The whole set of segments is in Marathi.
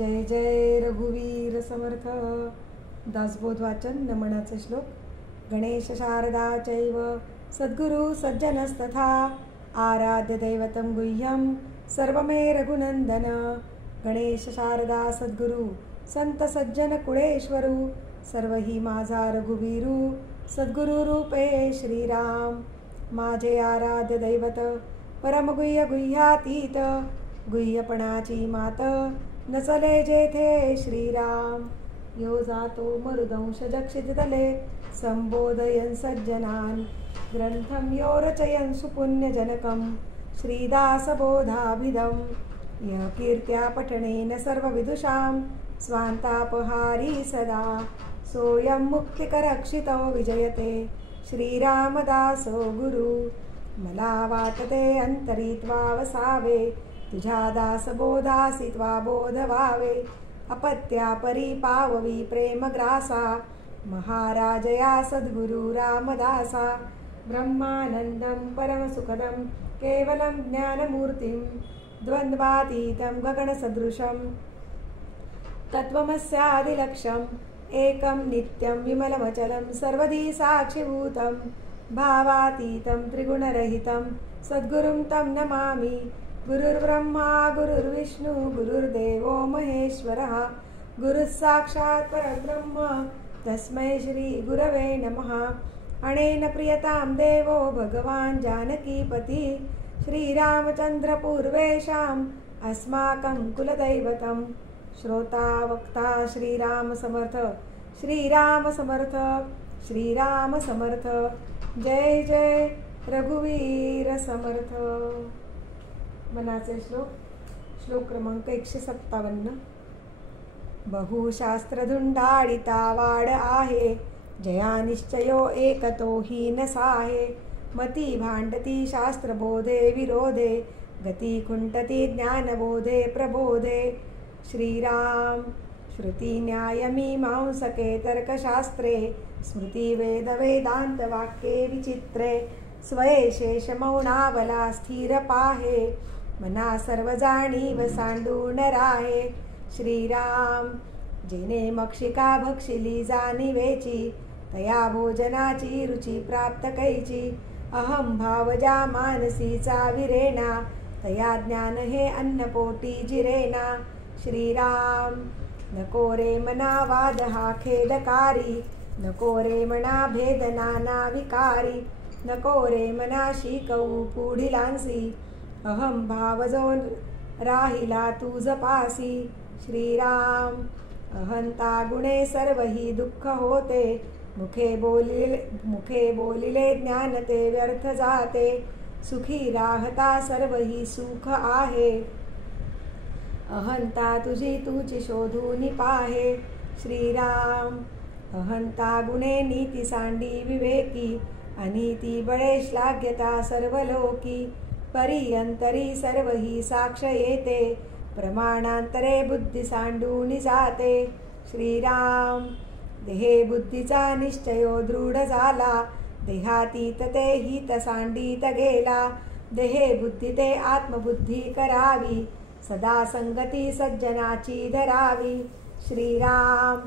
जय जय रघुवीर समर्थ. दासबोध वाचन. नमनाचे श्लोक. गणेश शारदा चैव सद्गुरु सज्जनस्तथा आराध्य दैवतं गुह्यं सर्वमे रघुनंदन. गणेश शारदा सद्गुरु संत सज्जन कुळेश्वरू सर्वही माझा रघुवीरू सद्गुरु रूपे श्रीराम. माझे आराध्य दैवत परमगुह्य गुह्यातीत गुह्यपणाची मात नचले जेथे श्रीराम. यो जातो मरुदंश जक्षितले संबोधयन् सज्जनान् ग्रंथं यो रचयन् सुपुण्यजनकं श्रीदासबोधाभिधं. यः कीर्त्या पठनेन सर्वविदुषां स्वान्तापहारी सदा सोऽयं मुक्तिकरक्षितो विजयते श्रीरामदासो गुरु. मला वाटते अंतरित्वा वसावे तुझ्या दासबोधासी त्वा बोध व्हावे. अपत्या परी पाववी प्रेमग्रासा महाराजया सद्गुरु रामदासा. ब्रह्मानंदं परमसुखदं केवलं ज्ञानमूर्तिं द्वन्द्वातीतं गगनसदृशं तत्त्वमस्यादिलक्ष्यम् एकं नित्यं विमलमचलं सर्वधी साक्षिभूतं भावातीतं त्रिगुणरहितं सद्गुरुं तं नमामि. गुरुर्ब्रह्मा गुरुर्विष्णु गुरुर्देवो महेश्वरः गुरुः साक्षात् परब्रह्म तस्मै श्री गुरवे नमः. अनेन प्रियतां देवो भगवान् जानकीपति श्रीरामचन्द्र पूर्वेषाम् अस्माकं कुलदैवतं. श्रोता वक्ता श्रीराम समर्थ श्रीराम समर्थ श्रीराम समर्थ. जय जय रघुवीर समर्थ. मनाचे श्लोक. श्लोक क्रमांक 157. बहुशास्त्रधुंडाळिता वाड आहे जया निश्चयो एकतो ही नसाहे. मती भांडती शास्त्रबोधे विरोधे गती खुंटती ज्ञानबोधे प्रबोधे. श्रीराम. श्रुती न्याय मीमांसके तर्कशास्त्रे स्मृती वेद वेदांत वाक्ये विचित्रे. स्वये शेष मौनावला स्थिर पाहे मना सर्व जाणीव सांडून राहे. श्रीराम. जेने मक्षिका भक्षिली जाणीवेची तया भोजनाची रुची प्राप्त कैची. अहम भाव ज्या मानसीचा विरेना तया ज्ञान हे अन्नपोटी जिरेना. श्रीराम. नको रे मना वाद हा खेदकारी नको रे मना भेद नाना विकारी. नको रे मना शिकवू पुढिलांसी अहम भाव जो राहिला तुझ पासी. श्रीराम. अहंता गुणे सर्वही दुःख होते मुखे बोलिले ज्ञान ते व्यर्थ जाते. सुखी राहता सर्वही सुख आहे अहंता तुझी तुझी शोधून पाहे. श्रीराम. अहंता गुणे नीती सांडी विवेकी अनीती बळे श्लाघ्यता सर्व लोकी. परियंतरी सर्वही साक्ष येते प्रमाणांतरे बुद्धी सांडून जाते. श्रीराम. देहे बुद्धीचा निश्चयो दृढ झाला देहातीत ते हित सांडीत गेला. देहे बुद्धी ते आत्मबुद्धी करावी सदा संगती सज्जनाची धरावी. श्रीराम.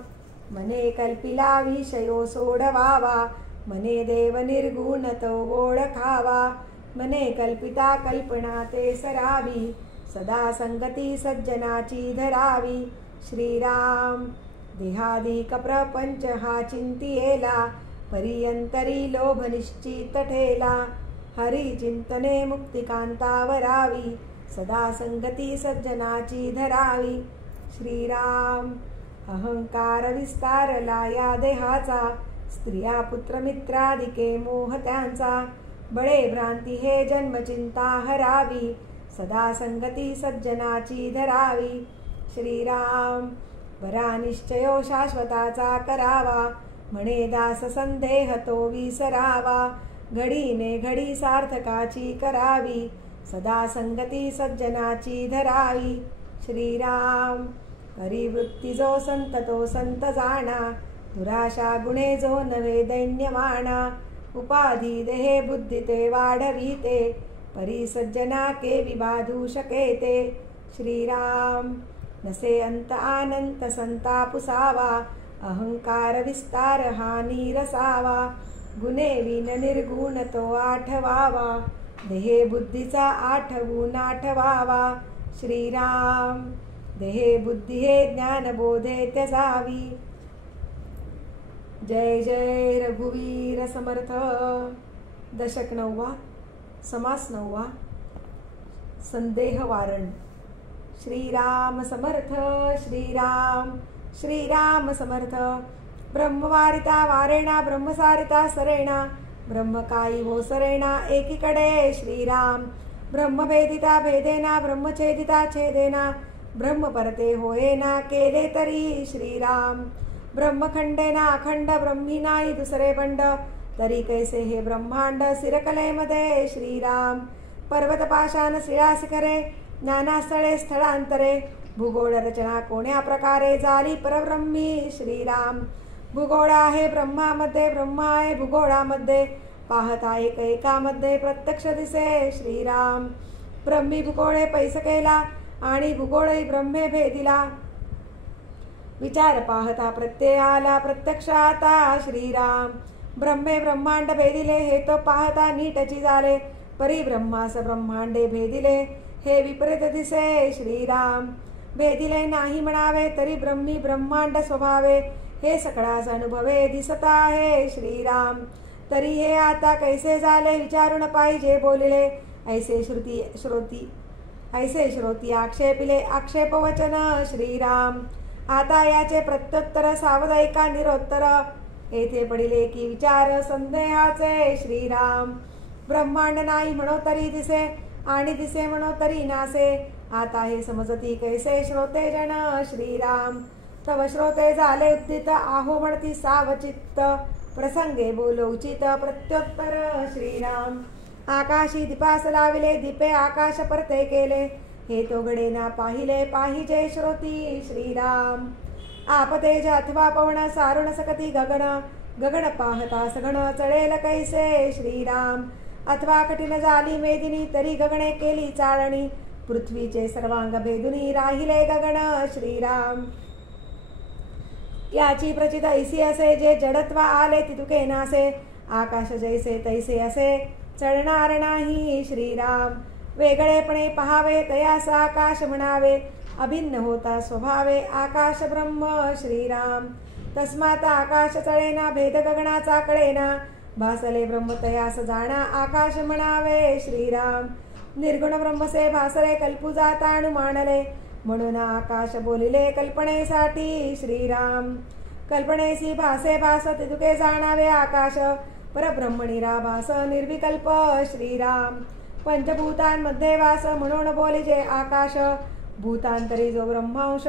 मने कल्पिला विषयो सोडवावा मने देव निर्गुण तो ओळखावा. मने कल्पिता कल्पना ते सरावी सदा संगती सज्जनाची धरावी. श्रीराम. देहादिक प्रपंच हा चिंतियेला परियंतरी लोभ निश्चित ठेला. हरी चिंतने मुक्तिकांतावरावी सदा संगती सज्जनाची धरावी. श्रीराम. अहंकार विस्तारला या देहाचा स्त्रिया पुत्र मित्रादिके मोह त्यांचा. बळे भ्रांती हे जन्मचिंता हरावी सदा संगती सज्जनाची धरावी. श्रीराम. बरा निश्चयो शाश्वताचा करावा म्हणे दास संदेह तो विसरावा. घडीने घडी सार्थकाची करावी सदा संगती सज्जनाची धरावी. श्रीराम. परिवृत्ती जो संत तो संत जाणा दुराशा गुणे जो नवे दैन्यमाना. उपाधी देहे बुद्धी ते वाढविते परी सज्जना के विबाधू शकेते. श्रीराम. नसे अंत अनंत संतापुसावा, अहंकार विस्तार हा नीरसावा, गुणे विन निर्गुण तो आठवावा, देहे बुद्धीचा आठवून आठवावा. श्रीराम देहे बुद्धी हे ज्ञान बोधे त्यजावी. जय जय रघुवीर समर्थ. दशक 9वा, समास 9वा, संदेह वारण. श्रीराम समर्थ. श्रीराम श्रीराम समर्थ. ब्रह्मवारिता वारेणा ब्रह्मसारिता सरेणा, ब्रह्म काही हो सरेणा एकीकडे श्रीराम. ब्रह्मभेदिता भेदेना ब्रह्मछेदिता छेदेना, ब्रह्म परते होयेना केले तरी श्रीराम. ब्रह्मखंडेना अखंड ब्रह्मी नाही दुसरे बंड, तरी कैसे हे ब्रह्मांड सिरकलेमध्ये श्रीराम. पर्वत पाशान शिळा शिखरे नाना स्थळे स्थळांतरे, भूगोळ रचना कोण्या प्रकारे झाली परब्रह्मी श्रीराम. भूगोळ आहे ब्रह्मामध्ये ब्रह्म आहे भूगोळामध्ये, पाहता एक एकामध्ये प्रत्यक्ष दिसे श्रीराम. ब्रह्मी भूगोळे पैस केला आणि भूगोळही ब्रह्मे भेदिला, विचार पाहता प्रत्यय आला प्रत्यक्ष आता श्रीराम. ब्रह्मे ब्रह्मांड भेदिले हे तो पाहता नीटची झाले, परी ब्रह्मास ब्रह्मांडे भेदिले हे विपरीत दिसे श्रीराम. भेदिले नाही म्हणावे तरी ब्रह्मी ब्रह्मांड स्वभावे, हे सकळास अनुभवे दिसत आहे श्रीराम. तरी हे आता कैसे झाले विचारून पाहिजे बोलिले, ऐसे श्रोती आक्षेपिले आक्षेप वचन श्रीराम. आता याचे प्रत्युत्तर सावधायिका निरोत्तर, येथे पडिले की विचार संदेहाचे श्रीराम. ब्रह्मांड नाही म्हणो तरी दिसे आणि दिसे म्हणो तरी नासे, आता हे समजती कैसे श्रोते जन श्रीराम. तव श्रोते झाले उद्दित आहो म्हणती सावचित्त, प्रसंगे बोलो उचित प्रत्युत्तर श्रीराम. आकाशी दीपास लाविले दीपे आकाश परते केले, हे तो गडेना पाहिले पाहिजे श्रोती श्रीराम. आपतेज अथवा पवन सारुण सकती गगन, गगन पाहता सगण चढेल कैसे श्रीराम. अथवा कठीण झाली मेदिनी तरी गगने केली चाळणी, पृथ्वीचे सर्वांग भेदुनी राहिले गगन श्रीराम. याची प्रचित ऐसी असे जे जडत्वा आले तितुके नासे, आकाश जैसे तैसे असे चढणार नाही श्रीराम. वेगळेपणे पहावे तयास आकाश म्हणावे, अभिन्न होता स्वभावे आकाश ब्रह्म श्रीराम. तस्मात आकाश चळेना भेद गगनाचा कळेना, भासले ब्रह्म तयास जाणा आकाश म्हणावे श्रीराम. निर्गुण ब्रह्मसे भासरे कल्पू जाता मानले, म्हणून आकाश बोलिले कल्पनेसाठी श्रीराम. कल्पनेसी भासे भास तितुके जाणावे आकाश, परब्रह्म निराभास निर्विकल्प श्रीराम. पंचभूतांमध्ये वास म्हणून बोलिजे आकाश, भूतांतरी जो ब्रह्मांश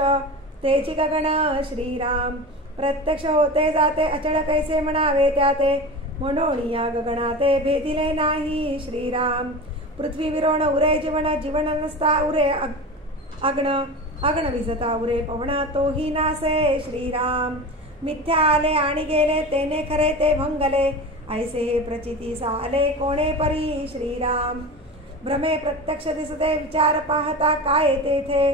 तेची गगन श्रीराम. प्रत्यक्ष होते जाते अचळ कैसे म्हणावे त्याते, म्हणून या गगनाते भेदिले नाही श्रीराम. पृथ्वी विरोण उरे जीवन जीवन नसता उरे अग्न, अग्न विजता उरे पवन तोही नासे श्रीराम. मिथ्या आले आणि गेले तेने खरे ते भंगले, ऐसे हे प्रचिती आले कोणे परी श्रीराम. भ्रमे प्रत्यक्ष दिसते विचार पाहता काय तेथे,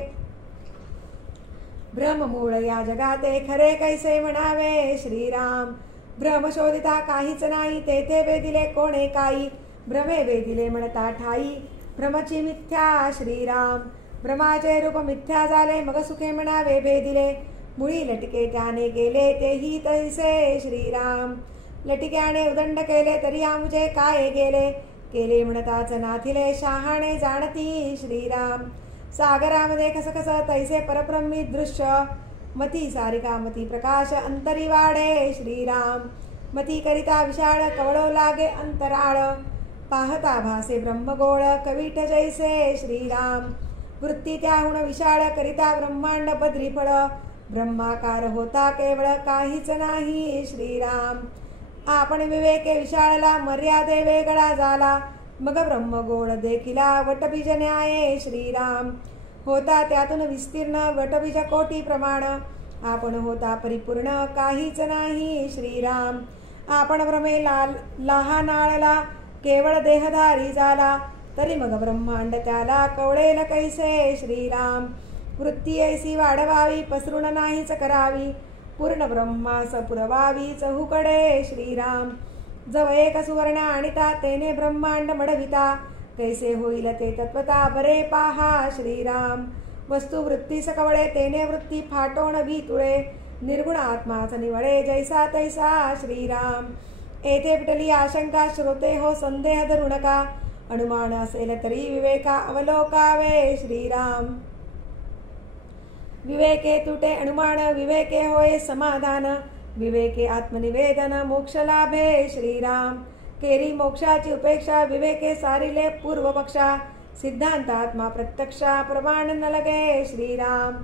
भ्रम मूळ या जगाते खरे कैसे म्हणावे श्रीराम. भ्रम शोधिता काहीच नाही तेथे वेदिले कोणे काही, भ्रमे वेदिले म्हणता ठाई भ्रमची मिथ्या श्रीराम. भ्रमाचे रूप मिथ्या झाले मग सुखे म्हणावे भेदिले, मुळी लटके त्याने गेले तेही तैसे श्रीराम. लटिक्याने उदंड केले तरी आमुचे काय गेले, केले म्हणताच नाथिले शहाणे जाणती श्रीराम. सागरामध्ये खसखस तैसे परब्रह्मी दृश्य, मती सारिका मती प्रकाश अंतरी वाढे श्रीराम. मती करिता विशाळ कवळो लागे अंतराळ, पाहता भासे ब्रह्मगोळ कवीट जैसे श्रीराम. वृत्ती त्याहून विशाळ करिता ब्रह्मांड बद्रीफळ, ब्रह्माकार होता केवळ काहीच नाही श्रीराम. आपण विवेके विशाळला मर्यादे वेगळा झाला, मग ब्रह्मगोळ देखिला वटबीज न्याये श्रीराम. होता त्यातून विस्तीर्ण वटबीज कोटी प्रमाण, आपण होता परिपूर्ण काहीच नाही श्रीराम. आपण भ्रमे लहानाळला केवळ देहधारी झाला, तरी मग ब्रह्मांड त्याला कवळेल कैसे श्रीराम. वृत्ती ऐसी वाढवावी पसरून नाहीच करावी, पूर्ण ब्रह्मास पुरवावी चहूकडे श्रीराम. जव एक सुवर्ण आणिता तेने ब्रह्मांड मडविता, कैसे होईल ते तत्वता बरे पाहा श्रीराम. वस्तू वृत्ती सकवळे तेने वृत्ती फाटोण भीतुळे, निर्गुण आत्माच निवळे जैसा तैसा श्रीराम. येथे पिटली आशंका श्रोते हो संदेह धरू नका, अनुमान असेल तरी विवेका अवलोकावे श्रीराम. विवेके तुटे अनुमान विवेके होय समाधान, विवेके आत्मनिवेदन मोक्ष लाभे श्रीराम. केरी मोक्षाची उपेक्षा विवेके सारिले पूर्व पक्षा, सिद्धांत आत्मा प्रत्यक्षा प्रमाण न लगे श्रीराम.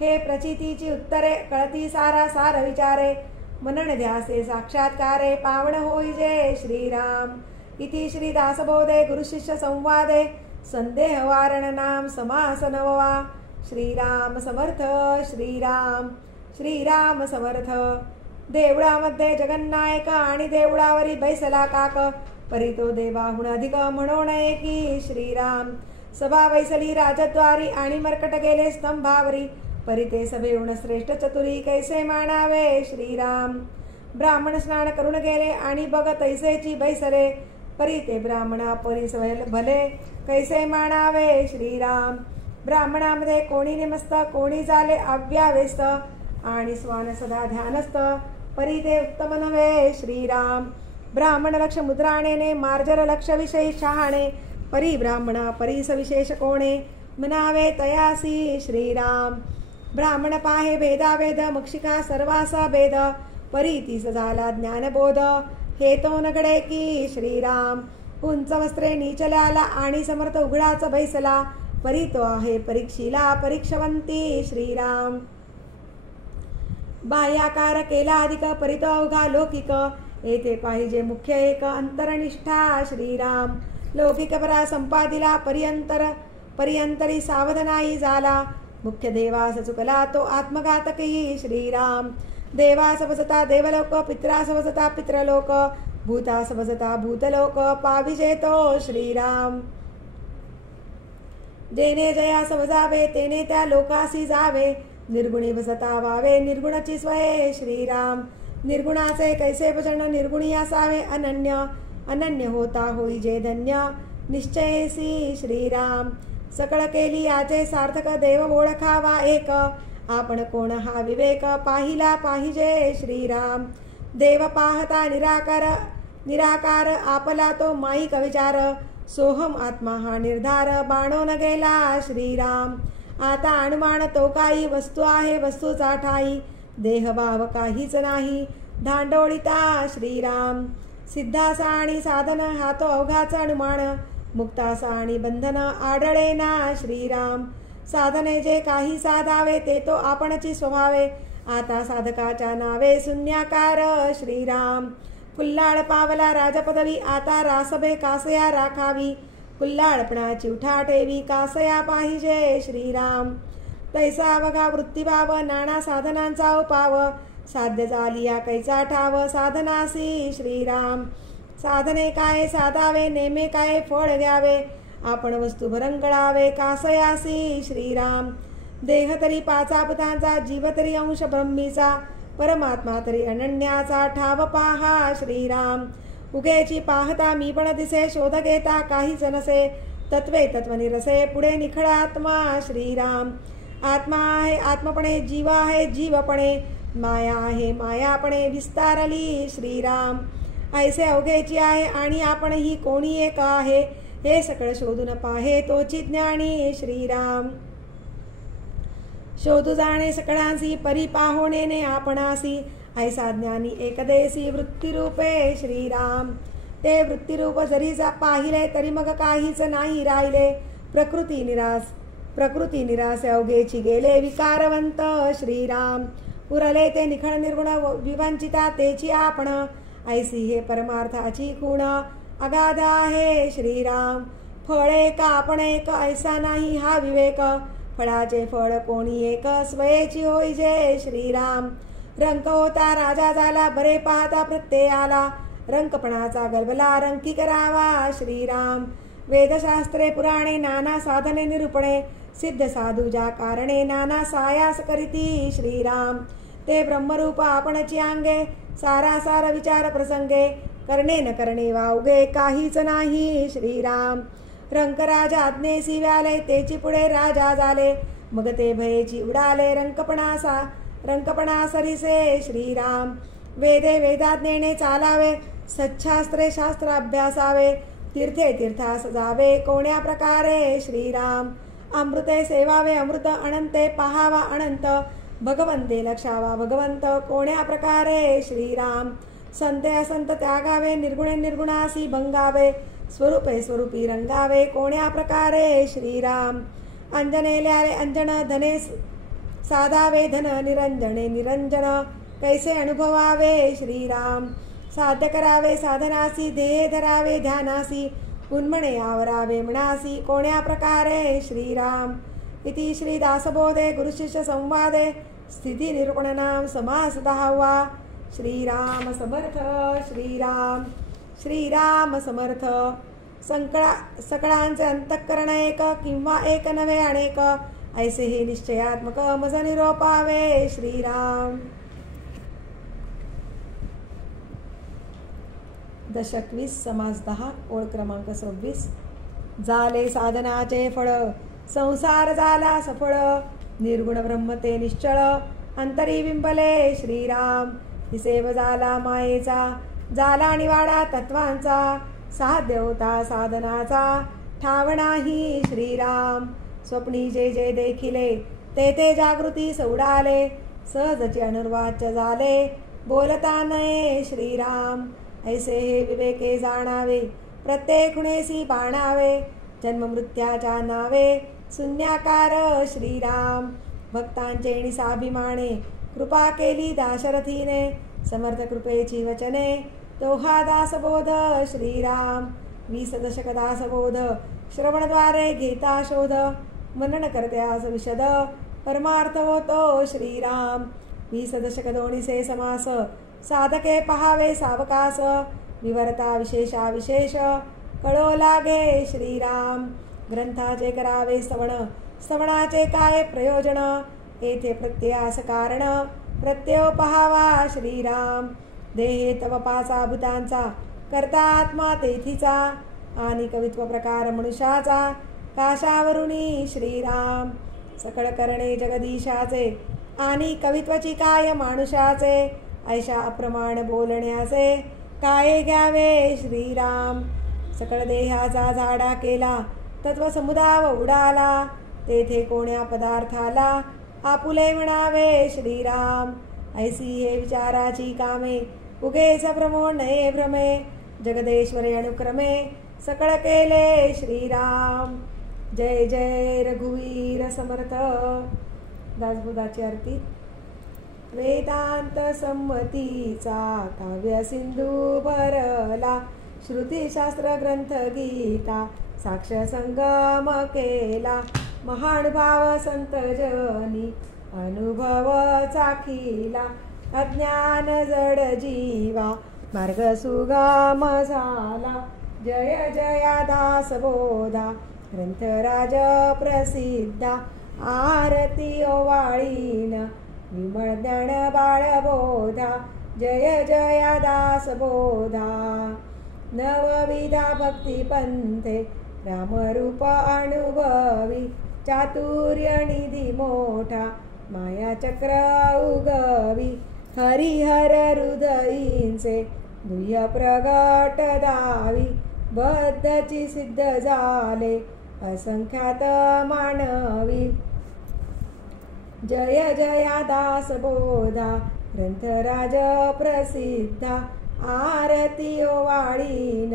हे प्रचितीची उत्तरे कळती सारा सार विचारे, मनन ध्यासे साक्षात्कारे पावन होईजे श्रीराम. इति श्री दासबोधे गुरुशिष्य संवादे संदेह वारण नाम समास नववा. श्रीराम समर्थ श्रीराम श्रीराम समर्थ. देवळामध्ये जगन्नायक आणि देवळावरी बैसला काक, परी तो देवाहून अधिक म्हणून एकी श्रीराम. सभा बैसली राजद्वारी आणि मरकट गेले स्तंभावरी, परी ते सभेहून श्रेष्ठ चतुरी कैसे मानावे श्रीराम. ब्राह्मण स्नान करून गेले आणि बघ तैसेची बैसले, परी ते ब्राह्मणा परी भले कैसे मानावे श्रीराम. ब्राह्मणामध्ये कोणी निमस्त कोणी झाले अव्यावेस्त, आणि स्वान सदा ध्यानस्थ परी ते उत्तम नव्हे श्रीराम. ब्राह्मण लक्ष मुद्राणेने मार्जर लक्ष विशेष शहाणे, परी ब्राह्मणा परीस विशेष कोणे म्हणावे तयासी श्रीराम. ब्राह्मण पाहे भेदाभेद मक्षिका सर्वासा भेद, परी तीस झाला ज्ञानबोध हे तो नगडे की श्रीराम. उंच वस्त्रे नीचल्याला आणि समर्थ उघडाच बैसला, परी तो आहे परीक्षिला परीक्षवंती श्रीराम. बाह्याकार केला अधिक परितो अवघा लौकिक, येथे पाहिजे मुख्य एक अंतरनिष्ठा श्रीराम. लौकिक परा संपादिला पर्यंतरी सावध नाही झाला, मुख्य देवास चुकला तो आत्मघातकी श्रीराम. देवास बसता देवलोक पित्रास बसता पित्रलोक, भूतास बसता भूतलोक पाविजे तो श्रीराम. जेने जयास बजावे तेने त्या लोकासी जावे, निर्गुणी बसता वावे निर्गुणाची स्वये श्रीराम. निर्गुणाचे कैसे भजन निर्गुणी असावे अनन्य, अनन्य होता होई जे धन्य निश्चयसी श्रीराम. सकळ केली याचे सार्थक देव ओळखावा एक, आपण कोण हा विवेक पाहिला पाहिजे श्रीराम. देव पाहता निराकार आपला तो माईक विचार, सोहम आत्मा हा निर्धार बाणो न गेला श्रीराम. आता अनुमान तो काही वस्तू आहे वस्तूचा ठाई, देहभाव काहीच नाही धांडोळीता श्रीराम. सिद्धासा आणि साधन हा तो अवघाचा अनुमान, मुक्तासा आणि बंधन आढळे ना श्रीराम. साधने जे काही साधावे ते तो आपणची स्वभावे, आता साधकाच्या नावे शून्याकार श्रीराम. कुल्लाळ पावला राजपदवी आता रासभे कासया राखावी, कुल्लाळपणाची उठा ठेवी कासया पाहिजे श्रीराम. तैसा बघा वृत्तीभाव नाना साधनांचा उपाव, साध्य झाली या कैचा ठाव साधनासी श्रीराम. साधने काय साधावे नेमे काय फळ घ्यावे, आपण वस्तू भरंगळावे कासयासी श्रीराम. देह तरी पाचा भूतांचा जीव तरी अंश ब्रह्मीचा, परमात्मा तरी अनन्याचा ठाव पाहा श्रीराम. उगेची पाहता मी पण दिसे शोध घेता काहीच नसे, तत्वे तत्वनिरसे पुढे निखळ आत्मा श्रीराम. आत्मा आहे आत्मपणे जीव आहे जीवपणे, माया आहे मायापणे विस्तारली श्रीराम. ऐसे अवघेची आहे आणि आपण ही कोणी एक आहे, हे सकळ शोधून पाहे तोची ज्ञानी श्रीराम. शोधू जाणे सकळांसी परी पाहोणेने आपणासी, ऐसा ज्ञानी एकदेशी वृत्तीरूपे श्रीराम. ते वृत्तीरूप जरी पाहिले तरी मग काहीच नाही राहिले, प्रकृती निराश अवघेची गेले विकारवंत श्रीराम. उरले ते निखळ निर्गुण विवंचिता तेची आपण, ऐसी हे परमार्थाची खूण अगाध आहे श्रीराम. फळ एक आपण एक ऐसा नाही हा विवेक, फळाचे फळ कोणी एक स्वयेची होईजे श्रीराम. रंक होता राजा झाला बरे पाहता प्रत्यय आला, रंकपणाचा गलबला रंकी करावा श्रीराम. वेदशास्त्रे पुराणे नाना साधने निरूपणे, सिद्ध साधू ज्या कारणे नाना सायास करीती श्रीराम ते ब्रह्मरूप आपणची अंगे सारा सार विचार प्रसंगे करणे न करणे वावगे काहीच नाही श्रीराम रंकराजा आज्ञेसी व्याले तेची पुढे राजा झाले मग ते भयेची उडाले रंकपणा सरिसे श्रीराम वेदे वेदाज्ञेने चालावे सच्छास्त्रे शास्त्र अभ्यासावे तीर्थे तीर्थास जावे कोण्या प्रकारे श्रीराम अमृते सेवावे अमृत अनंते पहावा अनंत भगवंते लक्षावा भगवंत कोण्या प्रकारे श्रीराम संते असंत त्यागावे निर्गुणे निर्गुणासी भंगावे स्वरूपे स्वरूपी रंगावे कोण्या प्रकारे श्रीराम अंजने ल्याले अंजन धने साधावे धन निरंजने निरंजन कैसे अनुभवावे श्रीराम साध्य करावे साधनासी ध्येय धरावे ध्यानासी उन्मणे आवरावे मनासी कोण्या प्रकारे श्रीराम इति श्री दासबोधे गुरुशिष्य संवादे स्थिती निरूपणनाम समास 10वा श्रीराम समर्थ श्रीराम श्रीराम समर्थ सकळांचे अंतःकरण एक किंवा एक नव्हे अनेक ऐसे हे निश्चयात्मक मज निरोपावे श्रीराम दशक 20 समास 10 ओळ क्रमांक 26 झाले साधनाचे फळ संसार झाला सफळ निर्गुण ब्रह्म ते निश्चळ अंतरी बिंबले श्रीराम हिसेव झाला मायेचा झाला निवाडा तत्वांचा साध्य होता साधनाचा ठाव नाही श्रीराम स्वप्नी जे जे देखिले ते ते जागृती सौडाले सहजची अनुर्वाच्य झाले बोलता नये श्रीराम ऐसे हे विवेके जाणावे प्रत्येक खुणेसी पाणावे जन्म मृत्याच्या नावे शून्याकार श्रीराम भक्तांचे निसाभिमाने कृपा केली दाशरथीने समर्थ कृपेची वचने तो हा दासबोध श्रीराम 20 दशक दासबोध श्रवणद्वारे घेता शोध मनन करत्यास विशद परमार्थ होतो श्रीराम 20 दशक दोन्हीसे समास साधके पहावे सावकास विवरता विशेषा विशेष कळो लागे श्रीराम ग्रंथाचे करावे श्रवणाचे काय प्रयोजन येथे प्रत्ययास कारण प्रत्यय पहावा श्रीराम देहे तव पाचा भूतांचा करता आत्मा तेथीचा आणि कवित्व प्रकार मनुष्याचा काशावरुणी श्रीराम सकळ करणे जगदीशाचे आणि कवित्वाची काय मानुषाचे ऐशा अप्रमाण बोलण्याचे काय घ्यावे श्रीराम सकळ देहाचा झाडा केला तत्व समुदाव उडाला तेथे कोण्या पदार्थाला आपुले म्हणावे श्रीराम ऐसी हे विचाराची कामे उगेच भ्रमो नये भ्रमे जगदेश्वरे अनुक्रमे सकळ केले श्रीराम जय जय रघुवीर समर्थ दासबोधाची आरती वेदांत संमतीचा काव्य सिंधू भरला श्रुतीशास्त्र ग्रंथ गीता साक्ष संगम केला महानुभाव संत जनी अनुभव चाखिला अज्ञान जड जीवा मार्ग सुगम झाला जय जया दासबोधा ग्रंथराज प्रसिद्धा आरती ओवाळीन विमळ ज्ञान बाळबोधा जय जया दासबोधा नवविधा भक्ती पंथे रामरूप अनुभवी चातुर्य निधी मोठा माया चक्र उगवी हरिहर हृदयींचे दुह्य प्रगट दावी बद्धची सिद्ध झाले असंख्यात मानवी जय जया दासबोधा ग्रंथराज प्रसिद्धा आरती ओवाळीन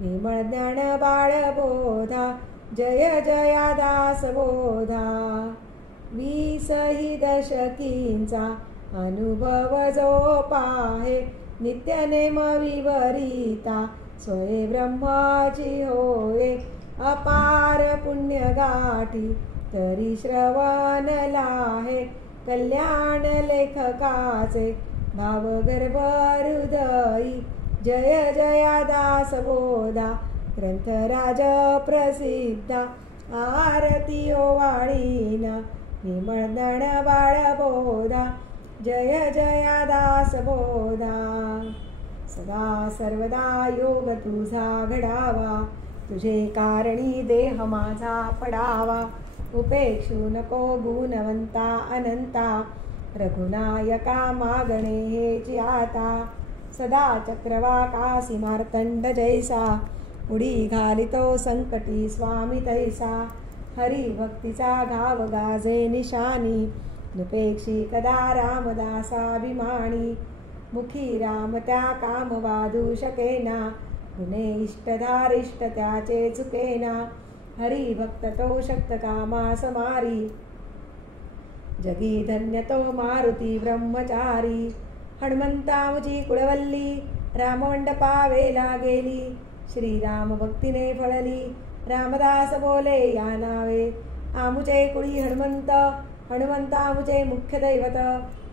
विमळ ज्ञान बाळबोधा जय जया दासबोधा 20 दशकींचा अनुभव जो पाहे नित्य नेम विवरिता सोय ब्रह्माची होय अपार पुण्य गाठी तरी श्रवण लाहे कल्याण लेखकाचे भावगर्भ हृदयी जय जया दासबोधा ग्रंथराज प्रसिद्धा आरती ओवाळीन विमळदण बाळबोधा जय जया दास बोधा सदा सर्वदा योग तुझा घडावा तुझे कारणी देह माझा पडावा उपेक्षू नको गुणवंता अनंता रघुनायका मागणे हेची आता सदा चक्रवाकासी मार्तंड जैसा उडी घालितो संकटी स्वामी तैसा हरिभक्तीचा घाव गाजे निशानी दुपेक्षी कदा रामदासाभिमानी मुखी राम त्या काम वाधू शकेना गुणे इष्टधारिष्ट त्याचे चुकेना हरिभक्त तो शक्त कामा समारी जगी धन्य तो मारुती ब्रह्मचारी हनुमंतामुची कुळवल्ली राममंडपावेला गेली श्रीराम भक्तीने फळली रामदास बोले या नावे आमुचे कुळी हनुमंत हनुमंतामुचे मुख्य दैवत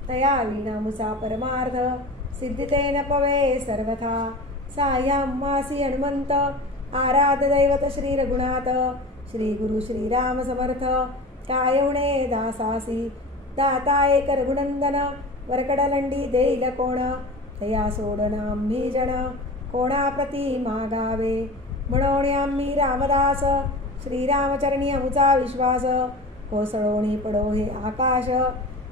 तया विना मुसा परमार्थ सिद्धिते न पवे सर्वथा साह्यामासी हनुमंत आराध दैवत श्री रघुनाथ श्री गुरु श्रीराम समर्थ कायवणे दासासी दाता एक रघुनंदन वरकडलंडी देईल कोण तया सोडन आम्ही जन कोणाप्रती मागावे म्हणून आम्ही रामदास श्रीरामचरणी अमुचा विश्वास कोसळोणी पडो हे आकाश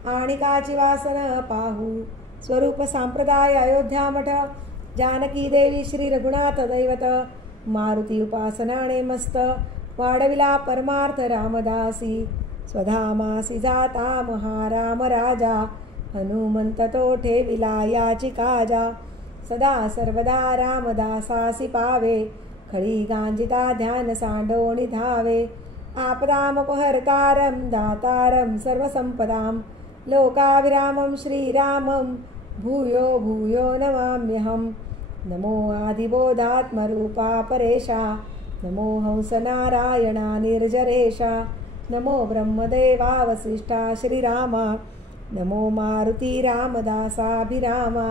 आणि काची वासन पाहू स्वरूप संप्रदाय अयोध्या मठ जानकी देवी श्री रघुनाथ दैवत मारुती उपासनाने मस्त वाढविला परमार्थ रामदासी स्वधामासी जाता महाराम राजा हनुमंत तो ठेविला याची काजा सदा सर्वदा रामदासासी पावे खळी गांजिता ध्यान सांडोणी धावे आपदामपहर्तारं दातारं सर्वसंपदां लोकाभिरामं श्रीरामं भूयो भूयो नमाम्यहं नमो आदिबोधात्मरूपा परेशा नमो हंसनारायणा निर्जरेशा नमो ब्रह्मदेवा वसिष्ठा श्रीरामा नमो मारुती रामदासाभिरामा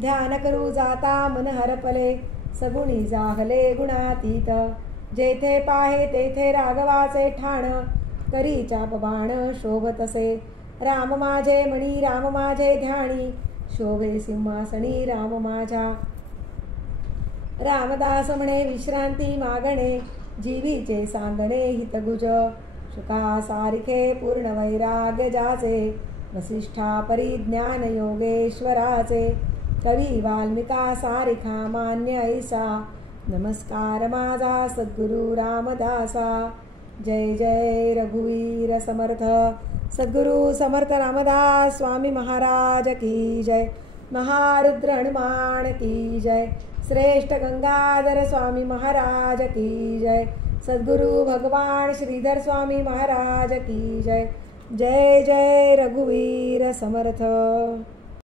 ध्यान करू जाता मन हरपले सगुणी जाहले गुणातीत जेथे पाहे तेथे राघवाचे ठाण करी चापबाण शोभतसे राम माझे मणी राम माझे ध्यानी शोभे सिंहासनी राम माझा रामदास म्हणे विश्रांती मागणे जीवीचे सांगणे हितगुज शुका सारिखे पूर्ण वैराग्य जाचे वसिष्ठा परिज्ञान योगेश्वराचे कवी वाल्मिका सारिखा मान्य ऐसा नमस्कार माझा सद्गुरु रामदासा जय जय रघुवीर समर्थ सद्गुरु समर्थ रामदास स्वामी महाराज की जय महारुद्र हनुमान की जय श्रेष्ठ गंगाधर स्वामी महाराज की जय सद्गुरु भगवान श्रीधर स्वामी महाराज की जय जय जय रघुवीर समर्थ।